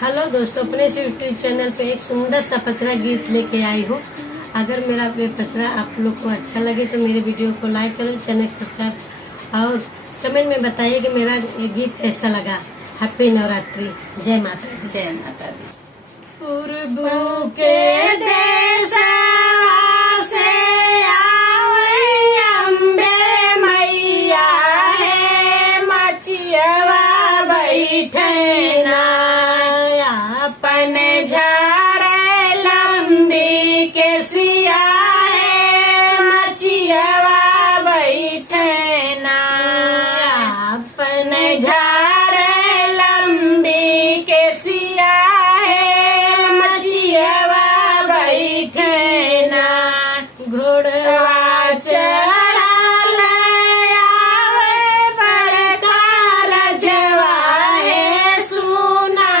Hello दोस्तों, अपने इस YouTube channel पे एक सुंदर सा पचरा गीत लेके आई हूँ। अगर मेरा ये पचरा आप लोग को अच्छा लगे तो मेरे वीडियो को लाइक करो, चैनल सब्सक्राइब और कमेंट में बताइए कि मेरा ये गीत कैसा लगा। हैप्पी नवरात्रि। जय माता दी। जय माता दी। पूर्व के देशवा से आवे अम्बे मैया है, मचियवा बैठे ना अपन झारे लंबी के सिया है, मचियवा बैठे ना अपन झारे लंबी के सिया है, मचियवा बैठे ना घोड़वा चढ़ल आवे बड़का रजवा है, सुना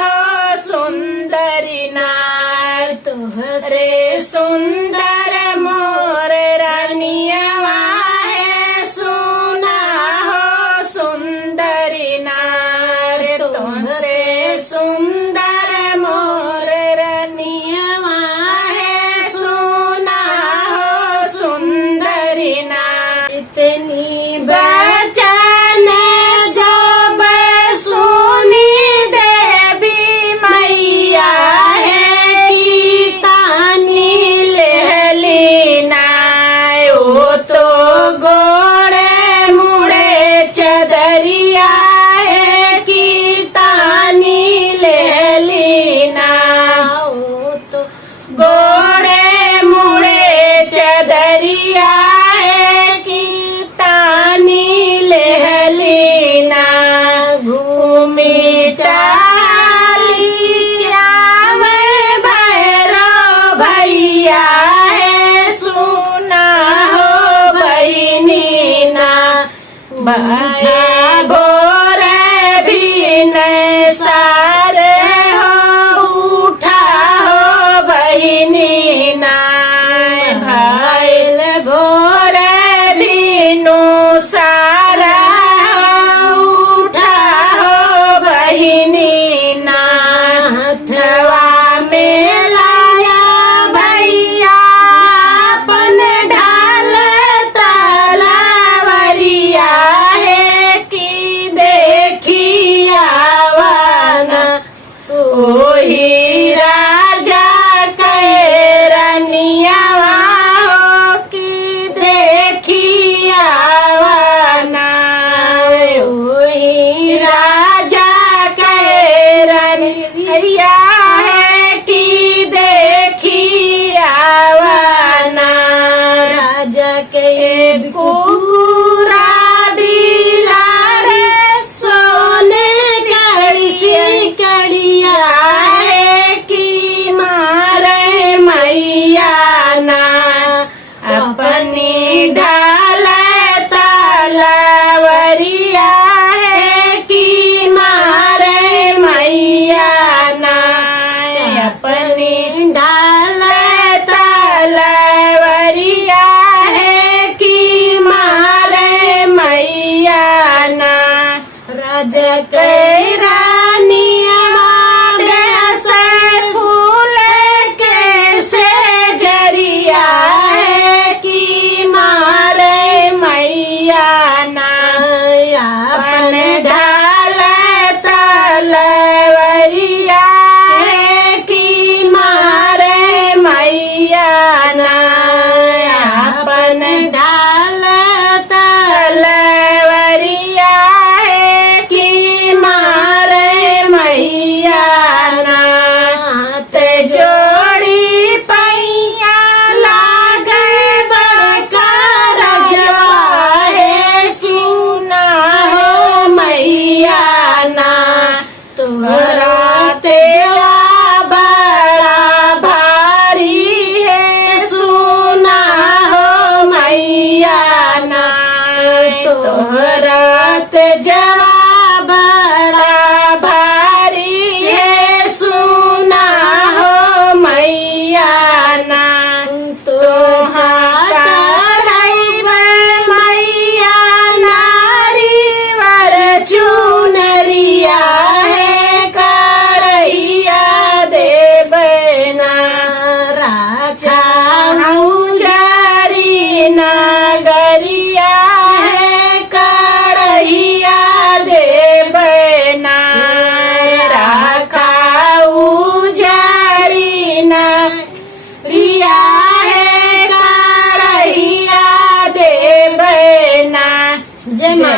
हो सुंदरी नार तोहरे सुंदर मोर रनियवा है, सुना हो सुंदरी नार तोहरे सुंदर मोर रनियवा है, सुना हो सुंदरी नार। इतनी बचन जब सुनी देवी मैया है, की तानी लेली नाय ओ तो गोड़े मुड़े चदरिया है, की तानी लेली ना ओ तो गोड़े मुड़े चदरिया है, की तानी लेली ना घूमी टाली क्या मैं भैरो भैया है, सुना हो बहिनी ना भाई भोरे भी न सारे हो, उठा हो बहिनी ना भाईल भोरे भी नो सारा हो, उठा हो बहिनी ना हथवा में लाया भैया अपन ढाल तलवरिया है, की देखिया वाना ओही राजा के रनियावा हो, की देखिया वाना ओही राजा के रनिया है, की देखिया वाना राजा के कुकुरा बिलारे सोने कड़ी कड़िया है, की मारे मैया ना अपनी ढाल तलवरिया है, की मारे मैया ना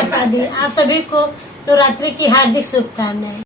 माता दी। आप सभी को नवरात्रि की हार्दिक शुभकामनाएं।